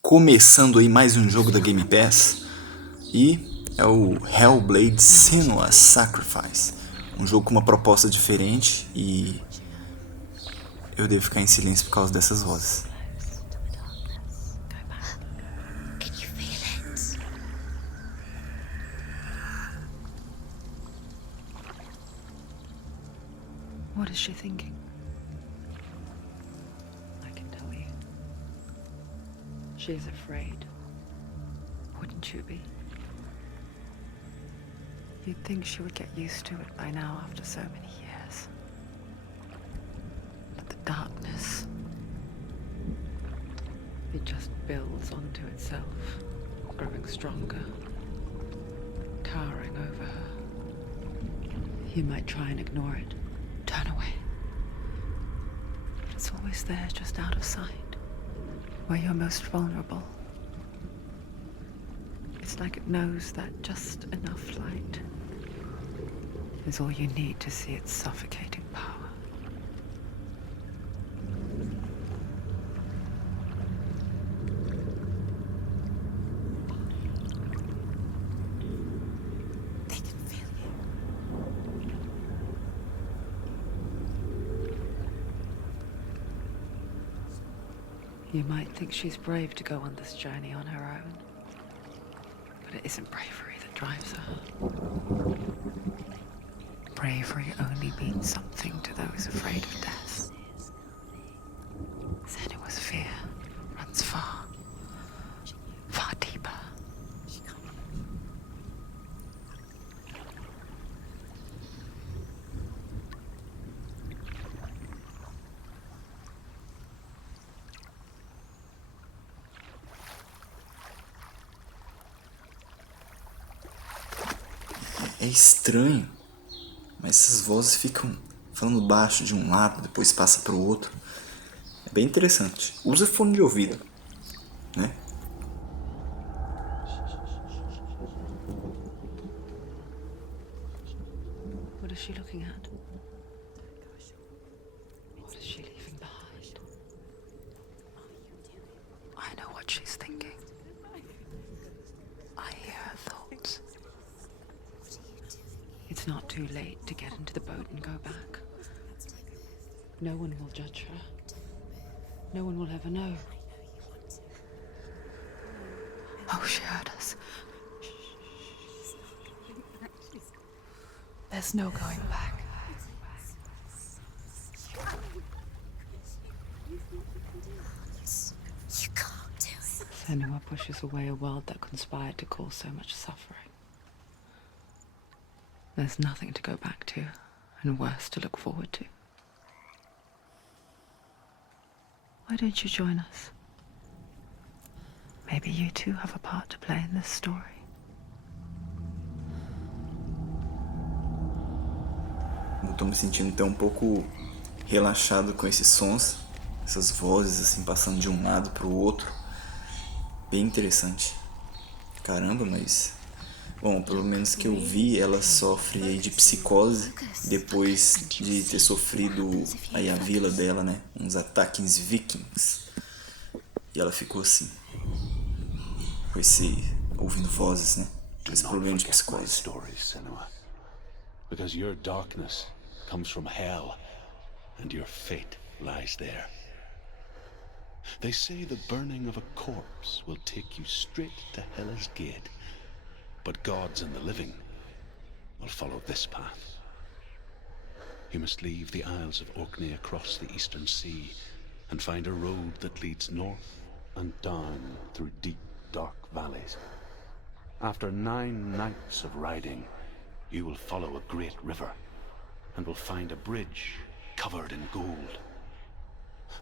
Começando aí mais um jogo da Gamepass e é o Hellblade Senua Saceifice, um jogo com uma proposta diferente e eu devo ficar em silêncio por causa dessas vozes. Can you feel it? What is she thinking? I can tell you. She's afraid. Wouldn't you be? You'd think she would get used to it by now after so many years. But the darkness, it just builds onto itself, growing stronger, towering over her. You might try and ignore it, turn away. But it's always there, just out of sight, where you're most vulnerable. It's like it knows that just enough light is all you need to see its suffocating power. They can feel You might think she's brave to go on this journey on her own, but it isn't bravery that drives her. Bravery only means something to those afraid of death. Senua's fear runs far, far deeper. É estranho, mas essas vozes ficam falando baixo de um lado, depois passa para o outro. É bem interessante. Usa fone de ouvido, né? What is she looking at? What is she leaving behind? I know what she's thinking. I hear her thoughts. It's not too late to get into the boat and go back. No one will judge her. No one will ever know. Oh, she heard us. There's no going back. You can't do it. Senua pushes away a world that conspired to cause so much suffering. There's nothing to go back to, and worse to look forward to. Why don't you join us? Maybe you too have a part to play in this story. Eu tô me sentindo até um pouco relaxado com esses sons, essas vozes assim passando de um lado pro outro. Bem interessante. Caramba, mas... Bom, pelo menos que eu vi, ela sofre aí de psicose depois de ter sofrido aí a vila dela, né? Uns ataques vikings. E ela ficou assim, com esse... ouvindo vozes, né? Com esse problema de psicose. Stories, Senua. Because your darkness comes from hell, and your fate lies there. They say the burning of a corpse will take you straight to Hela's gate, but gods and the living will follow this path. You must leave the Isles of Orkney across the eastern sea, and find a road that leads north and down through deep, dark valleys. After 9 nights of riding, you will follow a great river, and will find a bridge covered in gold.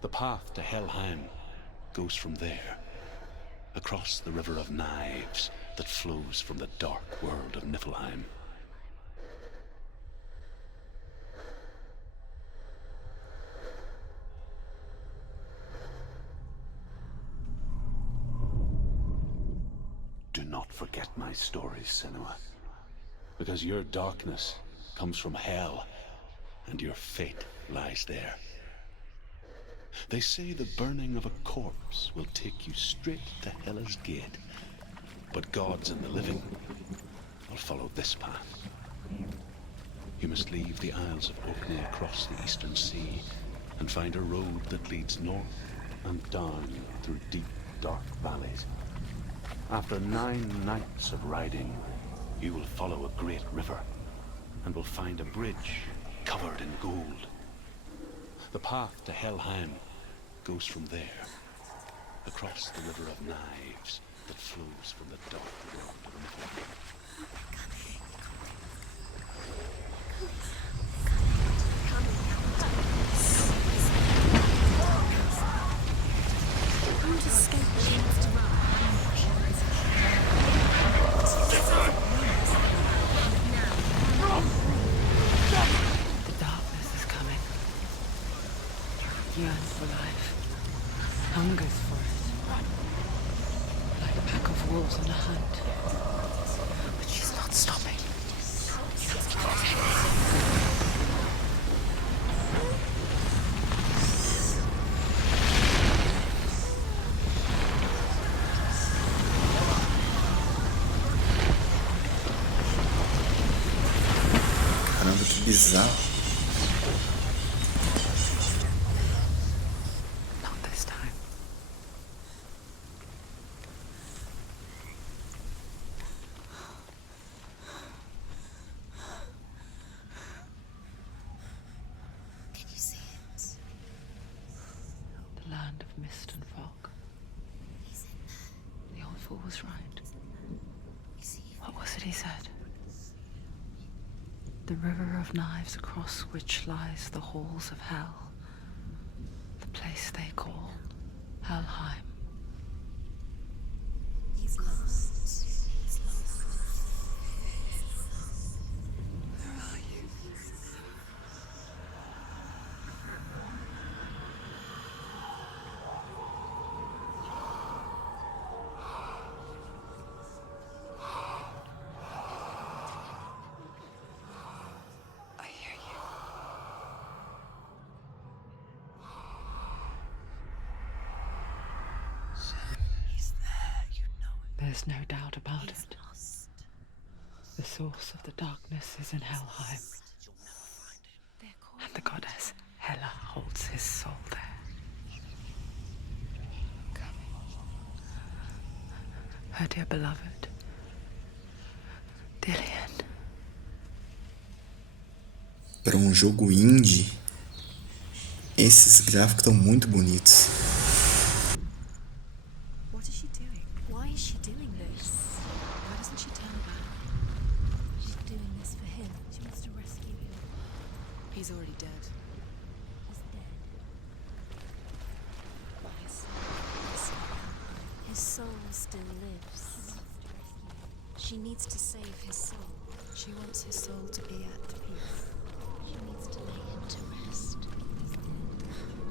The path to Helheim goes from there, across the river of knives that flows from the dark world of Niflheim. Do not forget my stories, Senua. Because your darkness comes from hell, and your fate lies there. They say the burning of a corpse will take you straight to Hela's gate. But gods and the living will follow this path. You must leave the Isles of Orkney across the eastern sea and find a road that leads north and down through deep, dark valleys. After 9 nights of riding, you will follow a great river and will find a bridge covered in gold. The path to Helheim goes from there, across the river of knives that flows from the dark world of Niflheim. The darkness is coming. Yearns for life. Hungers for it. Like a pack of wolves on a hunt. But she's not stopping. Caramba, que bizarro. Not this time. Can you see it? The land of mist and fog. He's in there. The old fool was right. You see him? What was it he said? The river of knives across which lies the halls of hell. The place they call Helheim. He's lost. He's lost. Where are you? I hear you. He's there. You know it. There's no doubt about He's it. lost. The source of the darkness is in Helheim, They're calling and the goddess Hela holds his soul there. Her dear beloved, Dillian. Para um jogo indie, esses gráficos estão muito bonitos. What is she doing? Why is she doing this? Why doesn't she turn back? She's doing this for him. She wants to rescue him. He's already dead. He's dead. His soul still lives. She needs to save his soul. She wants his soul to be at peace. She needs to lay him to rest.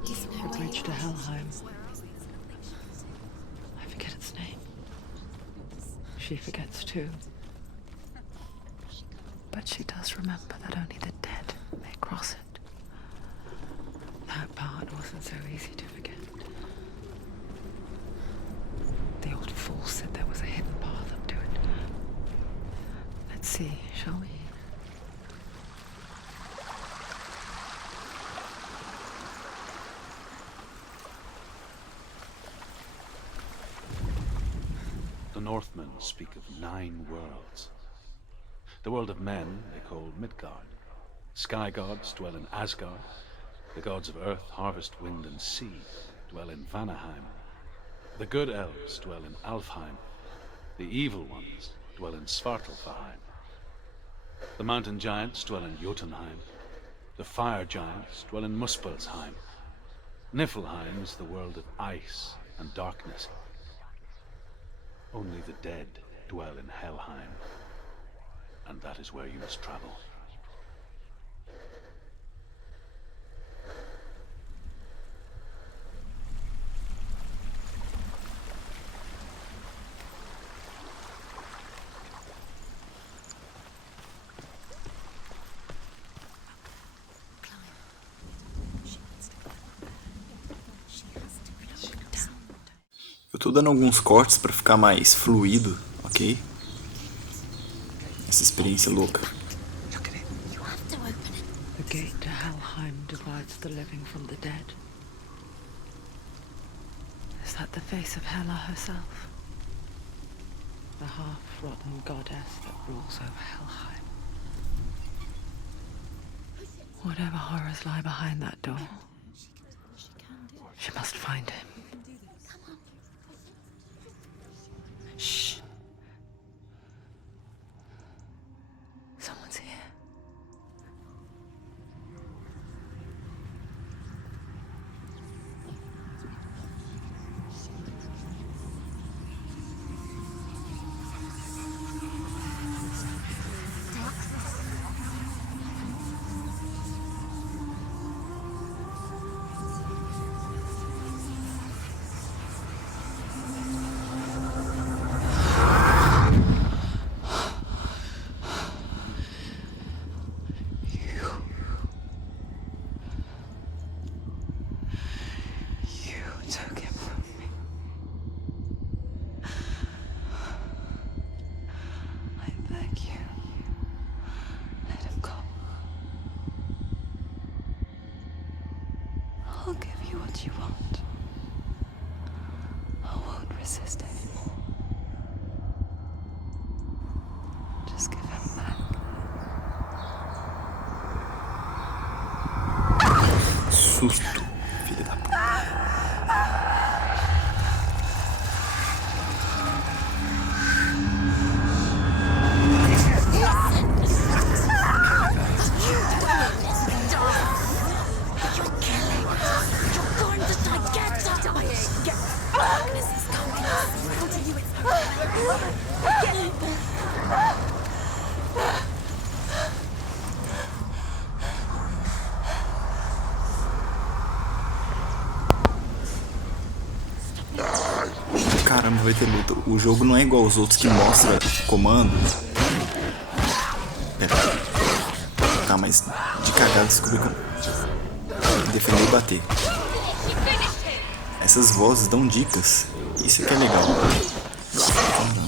He's The nowhere bridge to else. Helheim. I forget its name. She forgets too. But she does remember that only the dead may cross it. That part wasn't so easy to forget. The old fool said there was a hidden path up to it. Let's see, shall we? The Northmen speak of 9 worlds. The world of men they call Midgard. Sky gods dwell in Asgard. The gods of earth, harvest, wind, and sea dwell in Vanaheim. The good elves dwell in Alfheim. The evil ones dwell in Svartalfheim. The mountain giants dwell in Jotunheim. The fire giants dwell in Muspelheim. Niflheim is the world of ice and darkness. Only the dead dwell in Helheim, and that is where you must travel. She needs to go. Eu tô dando alguns cortes pra ficar mais fluido, ok? Essa experiência louca. You have to open it. The gate to Helheim divides the living from the dead. Is that the face of Hela herself? The half-rotten goddess that rules over Helheim. Whatever horrors lie behind that door, she must find him. Shh. Someone's here. You took him from me. I beg you, let him go. I'll give you what you want. I won't resist anymore. Just give him back. Susto, filha da puta. Caramba, vai ter luta. O jogo não é igual aos outros que mostra comando. Pera. Tá, mas de cagada descobri como defender e bater. Essas vozes dão dicas. Isso aqui é legal. Caramba.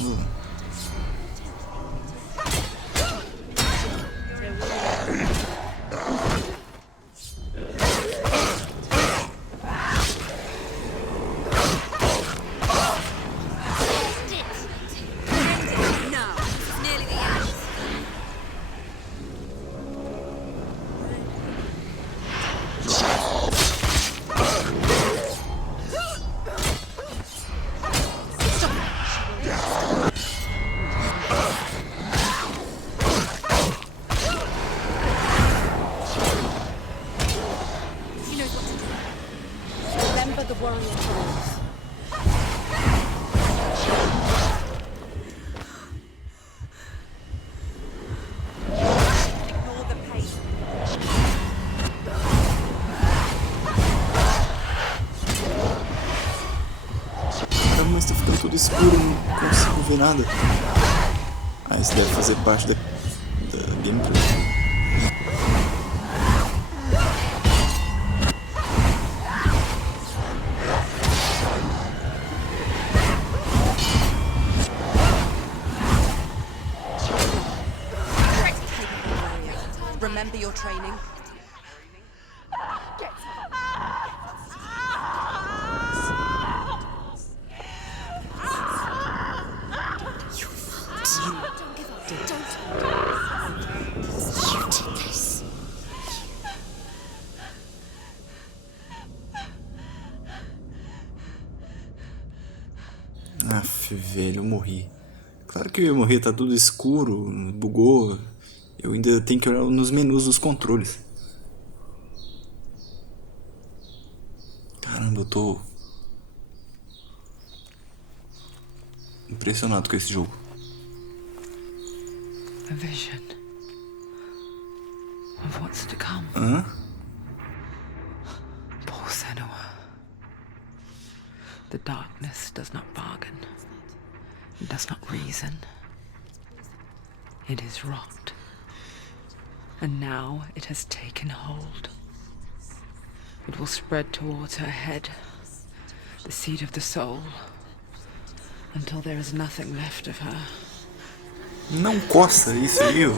Mas tá ficando tudo escuro, não consigo ver nada. Ah, isso deve fazer parte da gameplay. Remember your training. Aff, velho, eu morri. Claro que eu ia morrer, tá tudo escuro, bugou. Eu ainda tenho que olhar nos menus dos controles. Caramba, eu tô impressionado com esse jogo. A vision of what's to come. Hã? Poor Senua. The darkness does not bargain. It does not reason. It is rot. And now it has taken hold. It will spread towards her head, the seat of the soul, until there is nothing left of her. Não coça isso aí, ó.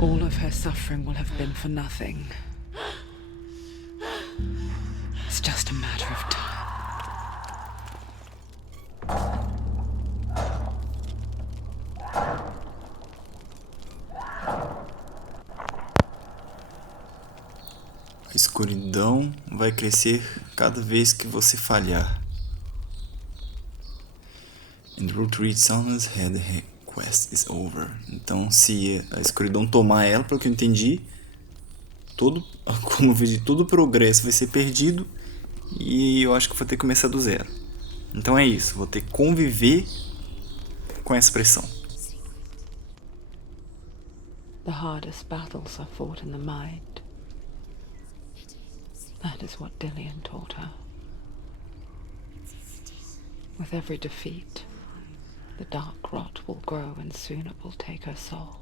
All of her suffering will have been for nothing. It's just a matter of time. A escuridão vai crescer cada vez que você falhar. And the root reads Sauna's head quest is over. Então, se a escuridão tomar ela, pelo que eu entendi, como eu vejo, todo o progresso vai ser perdido e eu acho que vou ter que começar do zero. Então é isso, vou ter que conviver com essa pressão. The hardest battles are fought in the mind. That is what Dillian taught her. With every defeat, the dark rot will grow and soon it will take her soul.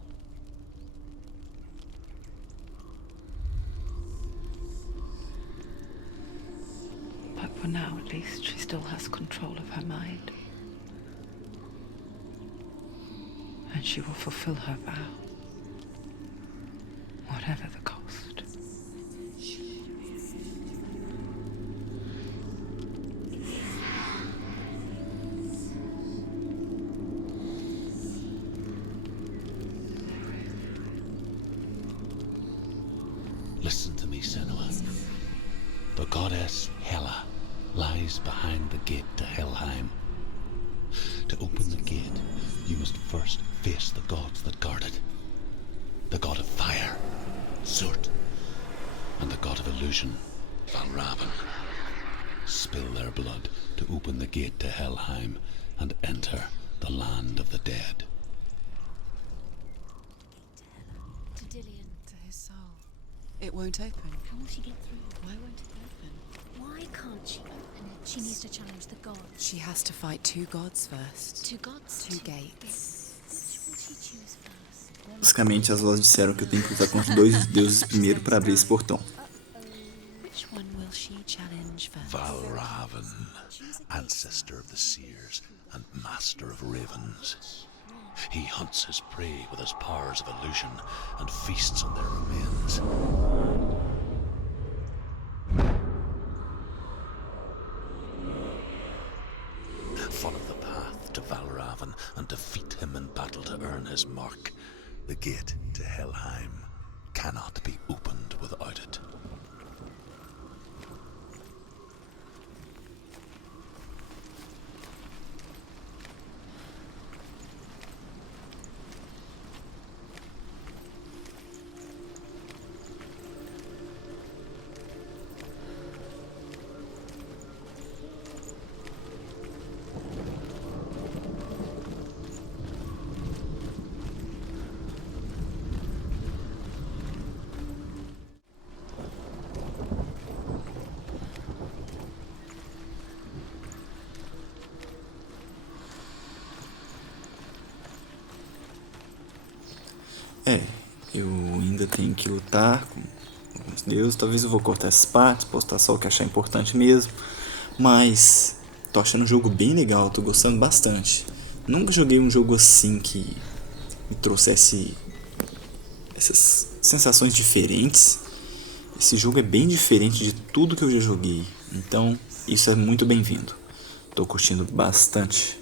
But for now, at least, she still has control of her mind. And she will fulfill her vow, whatever the cost. Listen to me, Senua. The goddess Hela lies behind the gate to Helheim. To open the gate, you must first face the gods that guard it. The god of fire, Surt, and the god of illusion, Valravan. Spill their blood to open the gate to Helheim and enter the land of the dead. To Dillian. To his soul. It won't open. How will she get through? Why won't it open? Why can't she open it? She needs to challenge the gods. She has to fight two gods first. Two gods? Two gates. Which will she choose first? Basicamente, as vozes disseram que eu tenho que lutar contra dois deuses primeiro para abrir esse portão. Which one will she challenge first? Valravan, ancestor of the seers and master of ravens. He hunts his prey with his powers of illusion and feasts on their remains. Follow the path to Valravan and defeat him in battle to earn his mark. The gate to Helheim cannot be opened without it. Eu ainda tenho que lutar com os deuses. Talvez eu vou cortar essas partes, postar só o que achar importante mesmo. Mas tô achando o jogo bem legal, tô gostando bastante. Nunca joguei um jogo assim que me trouxesse essas sensações diferentes. Esse jogo é bem diferente de tudo que eu já joguei. Então isso é muito bem-vindo. Tô curtindo bastante.